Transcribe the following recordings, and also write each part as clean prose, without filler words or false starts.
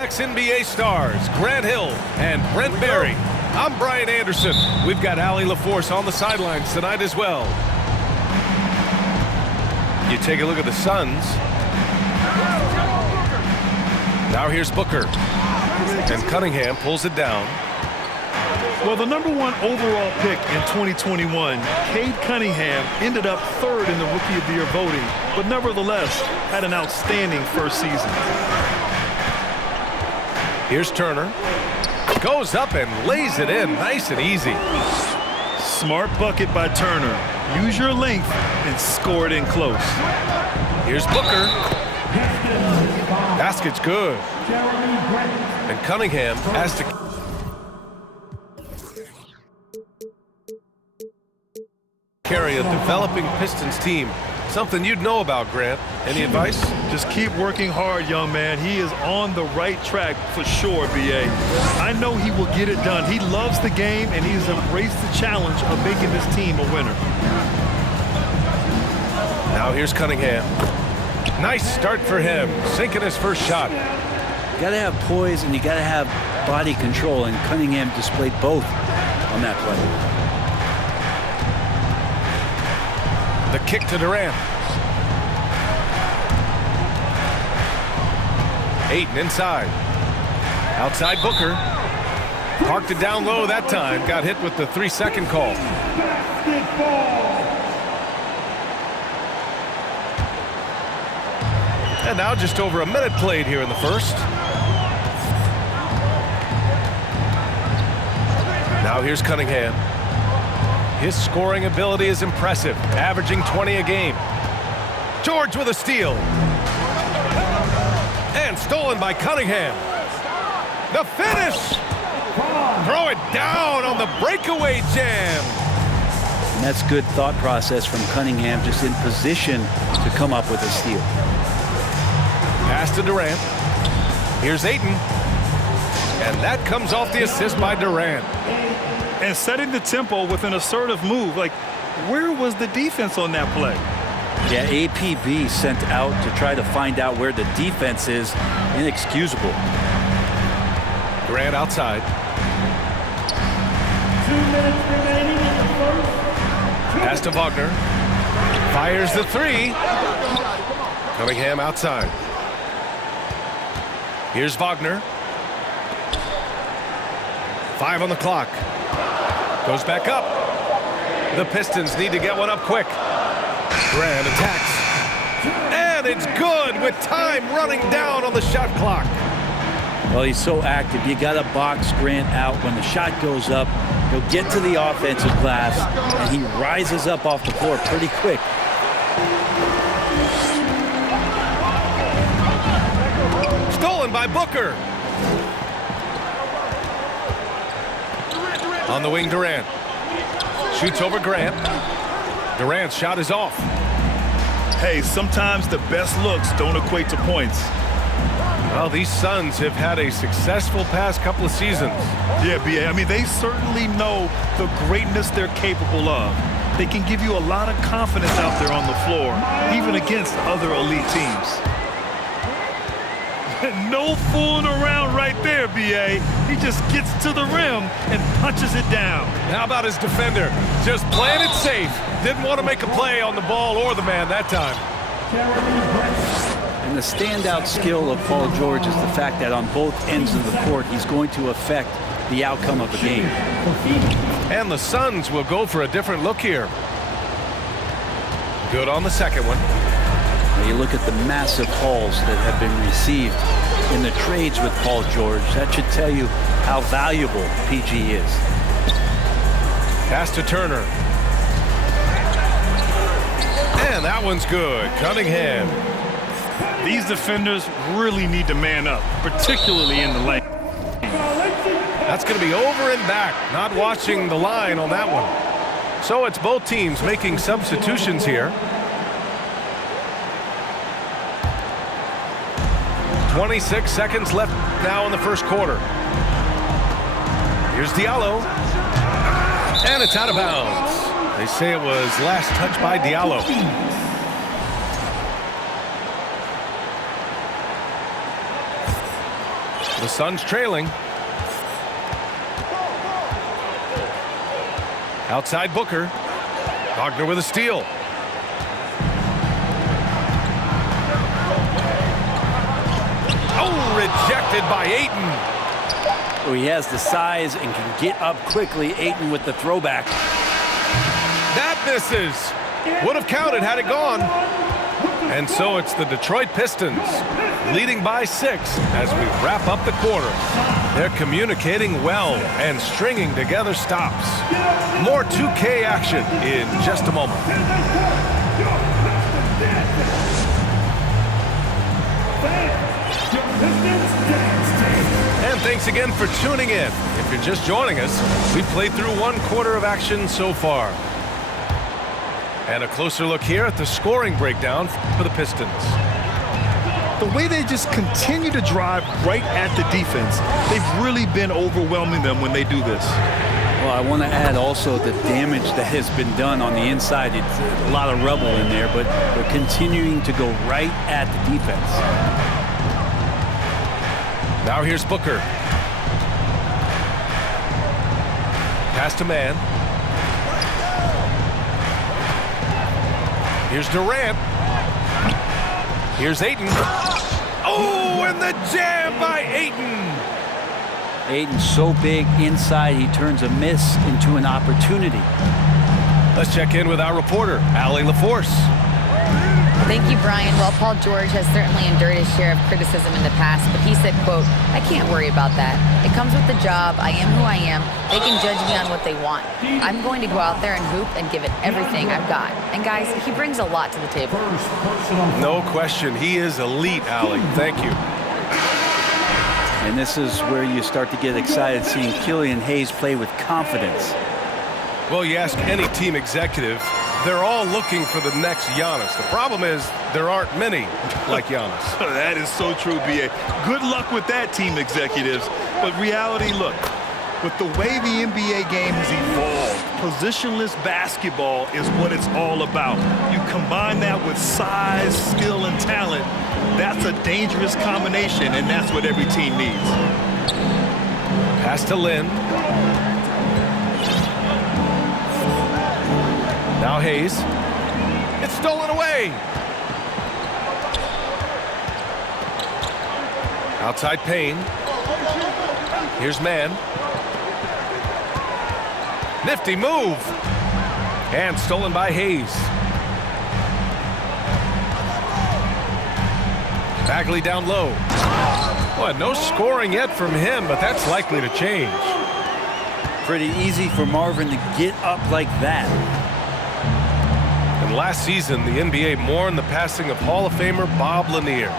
Ex-NBA stars Grant Hill and Brent Barry. I'm Brian Anderson. We've got Allie LaForce on the sidelines tonight as well. You take a look at the Suns. Now here's Booker. And Cunningham pulls it down. Well, the #1 overall pick in 2021, Cade Cunningham, ended up 3rd in the Rookie of the Year voting, but nevertheless had an outstanding first season. Here's Turner. Goes up and lays it in nice and easy. Smart bucket by Turner. Use your length and score it in close. Here's Booker. Basket's good. And Cunningham has to... carry a developing Pistons team. Something you'd know about, Grant. Any advice? Just keep working hard, young man. He is on the right track for sure, B.A. I know he will get it done. He loves the game, and he's embraced the challenge of making this team a winner. Now here's Cunningham. Nice start for him, sinking his first shot. You got to have poise, and you got to have body control, and Cunningham displayed both on that play. The kick to Durant. Ayton inside. Outside Booker. Parked it down low that time. Got hit with the 3-second call. And now just over a minute played here in the first. Now here's Cunningham. His scoring ability is impressive, averaging 20 a game. George with a steal. And stolen by Cunningham. The finish! Throw it down on the breakaway jam. And that's good thought process from Cunningham, just in position to come up with a steal. Pass to Durant. Here's Ayton. And that comes off the assist by Durant. And setting the tempo with an assertive move. Like, where was the defense on that play? Yeah, APB sent out to try to find out where the defense is. Inexcusable. Grant outside. 2 minutes remaining in the first. Pass to Wagner. Fires the 3. Cunningham outside. Here's Wagner. 5 on the clock. Goes back up. The Pistons need to get one up quick. Grant attacks. And it's good with time running down on the shot clock. Well, he's so active. You got to box Grant out. When the shot goes up, he'll get to the offensive glass, and he rises up off the floor pretty quick. Stolen by Booker. On the wing, Durant. Shoots over Grant. Durant's shot is off. Hey, sometimes the best looks don't equate to points. Well, these Suns have had a successful past couple of seasons. Yeah, B.A. I mean, they certainly know the greatness they're capable of. They can give you a lot of confidence out there on the floor, even against other elite teams. No fooling around right there, B.A. He just gets to the rim and punches it down. How about his defender? Just playing it safe. Didn't want to make a play on the ball or the man that time. And the standout skill of Paul George is the fact that on both ends of the court, he's going to affect the outcome of the game. And the Suns will go for a different look here. Good on the second one. Now you look at the massive hauls that have been received in the trades with Paul George. That should tell you how valuable PG is. Pass to Turner. And that one's good. Cunningham. These defenders really need to man up, particularly in the lane. That's going to be over and back. Not watching the line on that one. So it's both teams making substitutions here. 26 seconds left now in the first quarter. Here's Diallo. And it's out of bounds. They say it was last touch by Diallo. The Suns trailing. Outside Booker. Wagner with a steal. Oh, rejected by Ayton. Oh, he has the size and can get up quickly. Ayton with the throwback. That misses. Would have counted had it gone. And so it's the Detroit Pistons leading by 6 as we wrap up the quarter. They're communicating well and stringing together stops. More 2K action in just a moment. And thanks again for tuning in. If you're just joining us, we played through 1 quarter of action so far. And a closer look here at the scoring breakdown for the Pistons. The way they just continue to drive right at the defense, they've really been overwhelming them when they do this. Well, I want to add also the damage that has been done on the inside. It's a lot of rubble in there, but they're continuing to go right at the defense. Now here's Booker. Pass to man. Here's Durant. Here's Ayton. Oh, and the jam by Ayton. Ayton's so big inside, he turns a miss into an opportunity. Let's check in with our reporter, Allie LaForce. Thank you, Brian. Well, Paul George has certainly endured his share of criticism in the past, but he said, quote, "I can't worry about that. It comes with the job. I am who I am. They can judge me on what they want. I'm going to go out there and hoop and give it everything I've got." And guys, he brings a lot to the table. No question. He is elite, Allie. Thank you. And this is where you start to get excited seeing Killian Hayes play with confidence. Well, you ask any team executive, they're all looking for the next Giannis. The problem is there aren't many like Giannis. That is so true, B.A. Good luck with that, team executives. But reality, look, with the way the NBA game has evolved, positionless basketball is what it's all about. You combine that with size, skill, and talent, that's a dangerous combination, and that's what every team needs. Pass to Lin. Now Hayes. It's stolen away. Outside Payne. Here's man. Nifty move. And stolen by Hayes. Bagley down low. Well, no scoring yet from him, but that's likely to change. Pretty easy for Marvin to get up like that. And last season, the NBA mourned the passing of Hall of Famer Bob Lanier.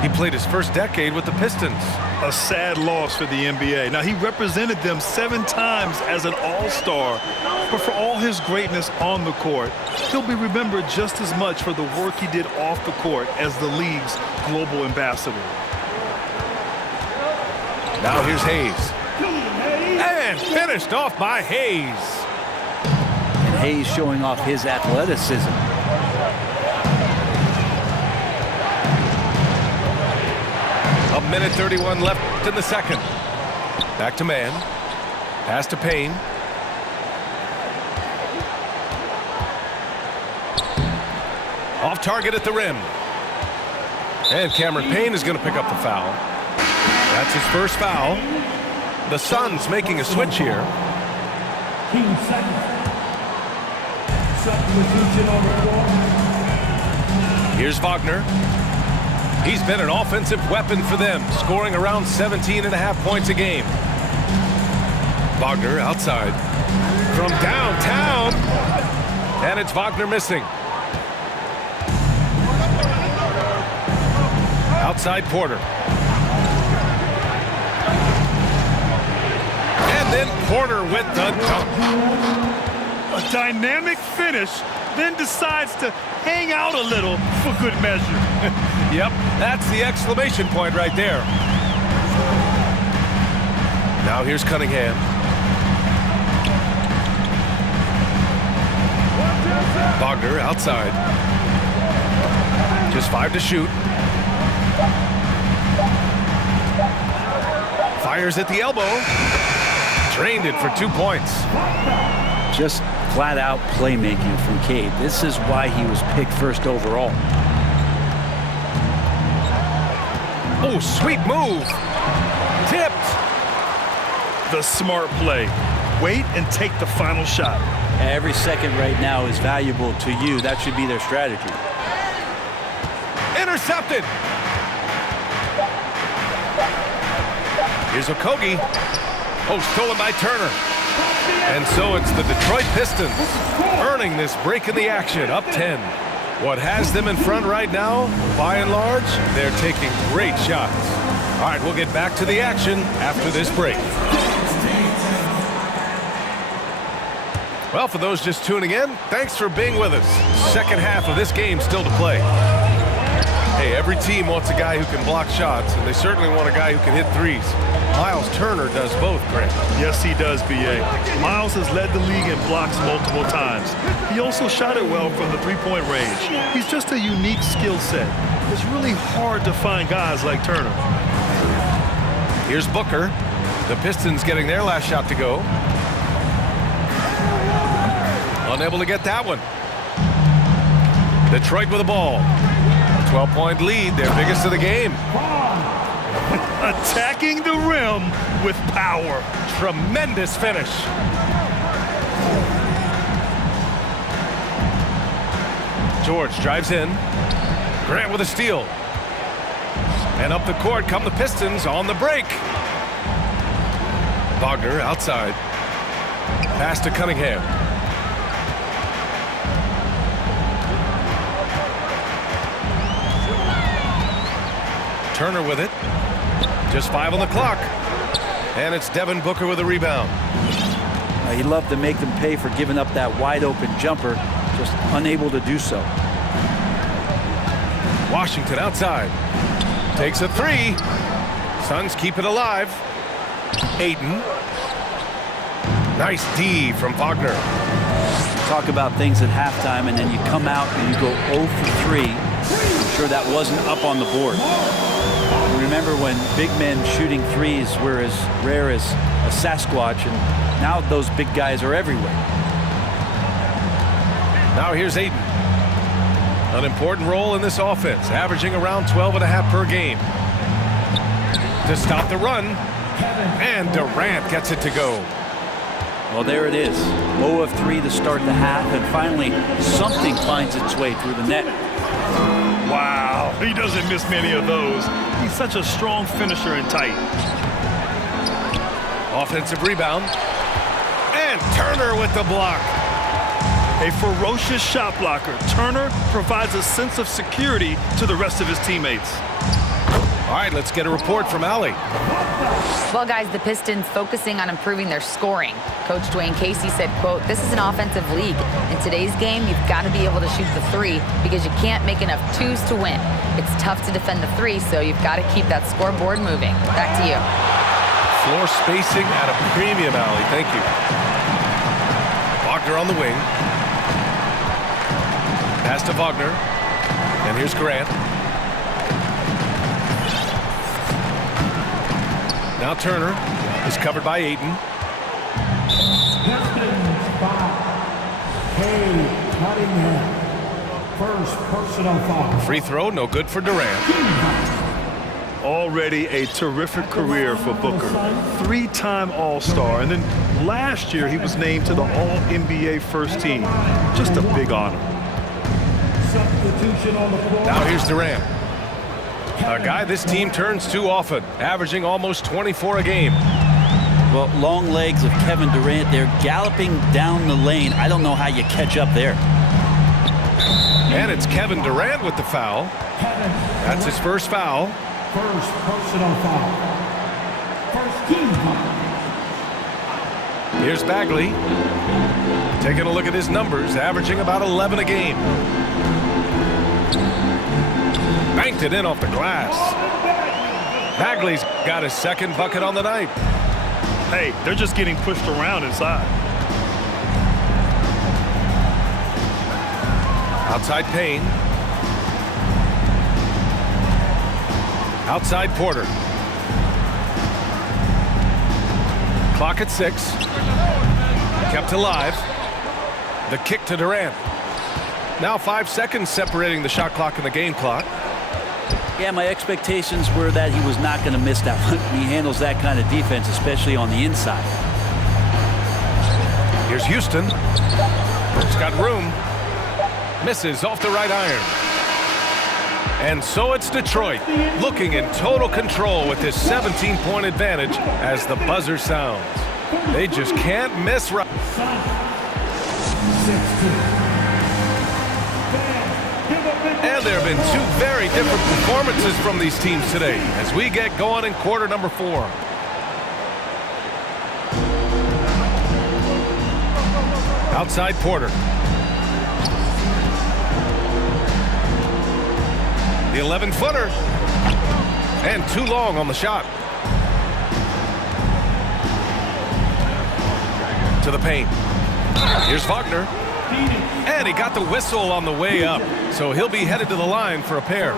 He played his first decade with the Pistons. A sad loss for the NBA. Now, he represented them 7 times as an all-star, but for all his greatness on the court, he'll be remembered just as much for the work he did off the court as the league's global ambassador. Now here's Hayes. And finished off by Hayes. And Hayes showing off his athleticism. A minute 31 left in the second. Back to man. Pass to Payne. Off target at the rim. And Cameron Payne is going to pick up the foul. That's his first foul. The Suns making a switch here. Here's Wagner. He's been an offensive weapon for them, scoring around 17.5 points a game. Wagner outside. From downtown. And it's Wagner missing. Outside Porter. And then Porter with the dunk. A dynamic finish, then decides to hang out a little for good measure. Yep, that's the exclamation point right there. Now here's Cunningham. Wagner outside. Just 5 to shoot. Fires at the elbow. Drained it for 2 points. Just flat-out playmaking from Cade. This is why he was picked first overall. Oh, sweet move. Tipped. The smart play. Wait and take the final shot. Every second right now is valuable to you. That should be their strategy. Intercepted. Here's Okogie. Oh, stolen by Turner. And so it's the Detroit Pistons earning this break in the action, up 10. What has them in front right now, by and large, they're taking great shots. All right, we'll get back to the action after this break. Well, for those just tuning in, thanks for being with us. Second half of this game still to play. Hey, every team wants a guy who can block shots, and they certainly want a guy who can hit threes. Miles Turner does both, Grant. Yes, he does, B.A. Miles has led the league in blocks multiple times. He also shot it well from the three-point range. He's just a unique skill set. It's really hard to find guys like Turner. Here's Booker. The Pistons getting their last shot to go. Unable to get that one. Detroit with the ball. 12-point lead, their biggest of the game. Attacking the rim with power. Tremendous finish. George drives in. Grant with a steal. And up the court come the Pistons on the break. Wagner outside. Pass to Cunningham. Turner with it. Just 5 on the clock. And it's Devin Booker with a rebound. He loved to make them pay for giving up that wide open jumper, just unable to do so. Washington outside. Takes a three. Suns keep it alive. Ayton. Nice D from Wagner. Talk about things at halftime, and then you come out and you go 0 for 3. I'm sure that wasn't up on the board. Remember when big men shooting threes were as rare as a Sasquatch, and now those big guys are everywhere. Now here's Ayton. An important role in this offense, averaging around 12.5 per game. To stop the run, and Durant gets it to go. Well, there it is. 0 of 3 to start the half, and finally something finds its way through the net. Wow, he doesn't miss many of those. He's such a strong finisher and tight. Offensive rebound. And Turner with the block. A ferocious shot blocker, Turner provides a sense of security to the rest of his teammates. All right, let's get a report from Allie. Well, guys, the Pistons focusing on improving their scoring. Coach Dwayne Casey said, quote, "This is an offensive league. In today's game, you've got to be able to shoot the three because you can't make enough twos to win. It's tough to defend the three, so you've got to keep that scoreboard moving." Back to you. Floor spacing at a premium, Allie. Thank you. Wagner on the wing. Pass to Wagner. And here's Grant. Now Turner is covered by Ayton. Pistons foul. Cade Cunningham. First personal foul. Free throw, no good for Durant. Already a terrific career for Booker. 3-time All-Star, and then last year he was named to the All-NBA first team. Just a big honor. Substitution on the floor. Now here's Durant. A guy this team turns to often, averaging almost 24 a game. Well, long legs of Kevin Durant. They're galloping down the lane. I don't know how you catch up there. And it's Kevin Durant with the foul. That's his first foul. First personal foul. First team foul. Here's Bagley. Taking a look at his numbers, averaging about 11 a game. Banked it in off the glass. Bagley's got his second bucket on the night. Hey, they're just getting pushed around inside. Outside Payne. Outside Porter. Clock at 6. Kept alive. The kick to Durant. Now 5 seconds separating the shot clock and the game clock. Yeah, my expectations were that he was not going to miss that one. He handles that kind of defense, especially on the inside. Here's Houston. He's got room. Misses off the right iron. And so it's Detroit looking in total control with this 17-point advantage as the buzzer sounds. They just can't miss. And there have been two very different performances from these teams today as we get going in quarter number 4. Outside Porter. The 11-footer. And too long on the shot. To the paint. Here's Wagner. And he got the whistle on the way up. So he'll be headed to the line for a pair.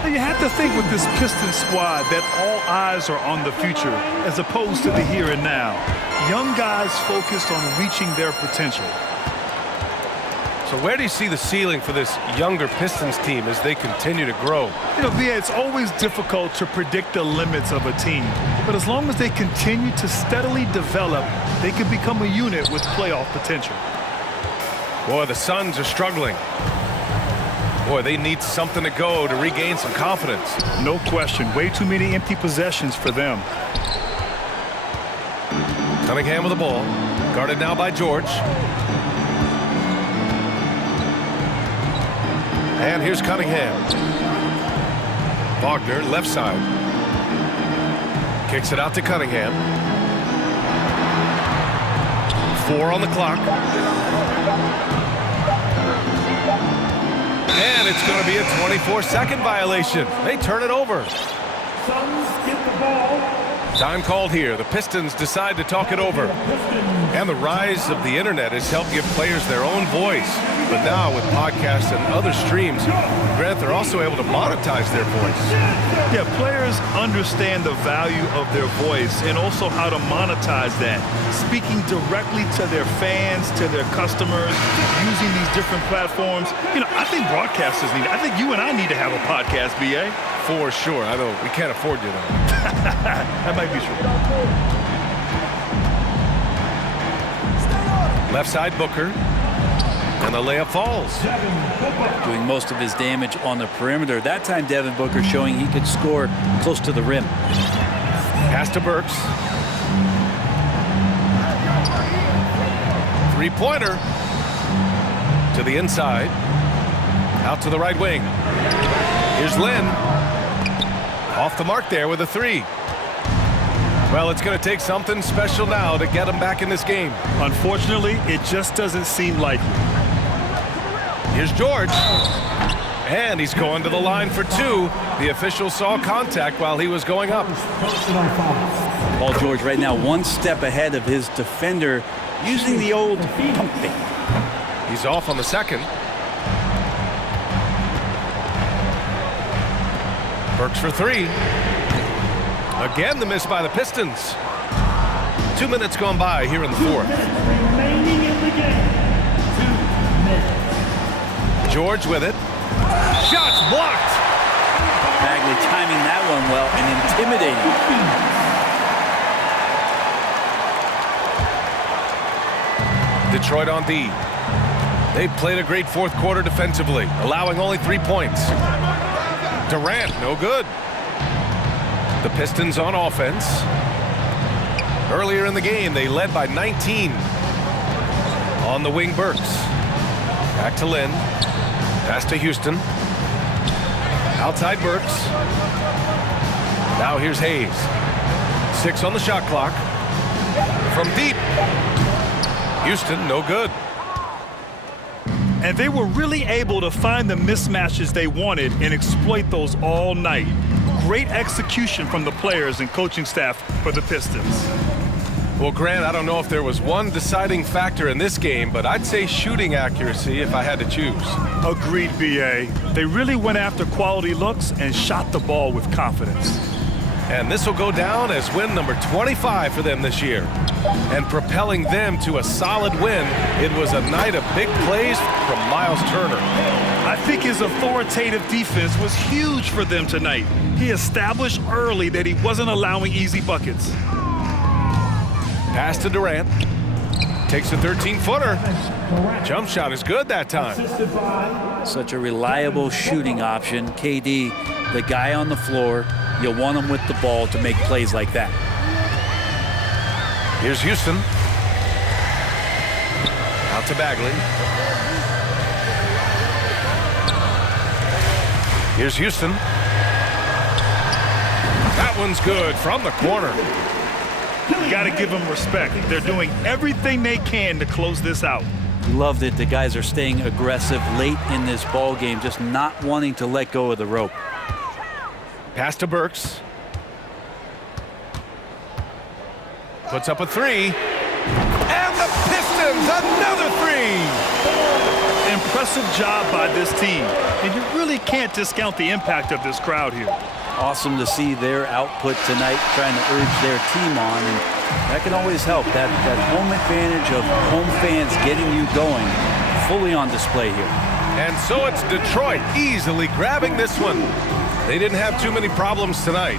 Now you have to think with this Pistons squad that all eyes are on the future as opposed to the here and now. Young guys focused on reaching their potential. So where do you see the ceiling for this younger Pistons team as they continue to grow? You know, VA, it's always difficult to predict the limits of a team. But as long as they continue to steadily develop, they can become a unit with playoff potential. Boy, the Suns are struggling. Boy, they need something to go to regain some confidence. No question. Way too many empty possessions for them. Cunningham with the ball. Guarded now by George. And here's Cunningham. Wagner, left side. Kicks it out to Cunningham. 4 on the clock. And it's going to be a 24-second violation. They turn it over. Suns get the ball. Time called here. The Pistons decide to talk it over. And the rise of the internet has helped give players their own voice. But now with podcasts and other streams, Grant, they're also able to monetize their voice. Yeah, players understand the value of their voice and also how to monetize that. Speaking directly to their fans, to their customers, using these different platforms. You know, I think broadcasters need it. I think you and I need to have a podcast, BA. For sure. I know we can't afford you, though. That might be true. Left side Booker. And the layup falls. Doing most of his damage on the perimeter. That time, Devin Booker showing he could score close to the rim. Pass to Burks. Three-pointer. To the inside. Out to the right wing. Here's Lynn. Off the mark there with a 3. Well, it's going to take something special now to get him back in this game. Unfortunately, it just doesn't seem likely. Here's George. And he's going to the line for 2. The official saw contact while he was going up. Paul George right now 1 step ahead of his defender using the old pump fake. He's off on the second. Burks for 3. Again, the miss by the Pistons. 2 minutes gone by here in the 4th. Remaining in the game. 2 minutes. George with it. Shots blocked. Bagley timing that one well and intimidating. Detroit on D. They played a great 4th quarter defensively, allowing only 3 points. Durant, no good. The Pistons on offense. Earlier in the game, they led by 19. On the wing, Burks. Back to Lynn. Pass to Houston. Outside Burks. Now here's Hayes. 6 on the shot clock. From deep. Houston, no good. And they were really able to find the mismatches they wanted and exploit those all night. Great execution from the players and coaching staff for the Pistons. Well, Grant, I don't know if there was one deciding factor in this game, but I'd say shooting accuracy if I had to choose. Agreed, BA. They really went after quality looks and shot the ball with confidence. And this will go down as win number 25 for them this year. And propelling them to a solid win, it was a night of big plays from Miles Turner. I think his authoritative defense was huge for them tonight. He established early that he wasn't allowing easy buckets. Pass to Durant. Takes a 13-footer. Jump shot is good that time. Such a reliable shooting option. KD, the guy on the floor, you want him with the ball to make plays like that. Here's Houston. Out to Bagley. Here's Houston. That one's good from the corner. You got to give them respect. They're doing everything they can to close this out. Love that the guys are staying aggressive late in this ball game, just not wanting to let go of the rope. Pass to Burks. Puts up a three. And the Pistons, another three! Impressive job by this team. And you really can't discount the impact of this crowd here. Awesome to see their output tonight, trying to urge their team on, and that can always help. That home advantage of home fans getting you going, fully on display here. And so it's Detroit easily grabbing this one. They didn't have too many problems tonight.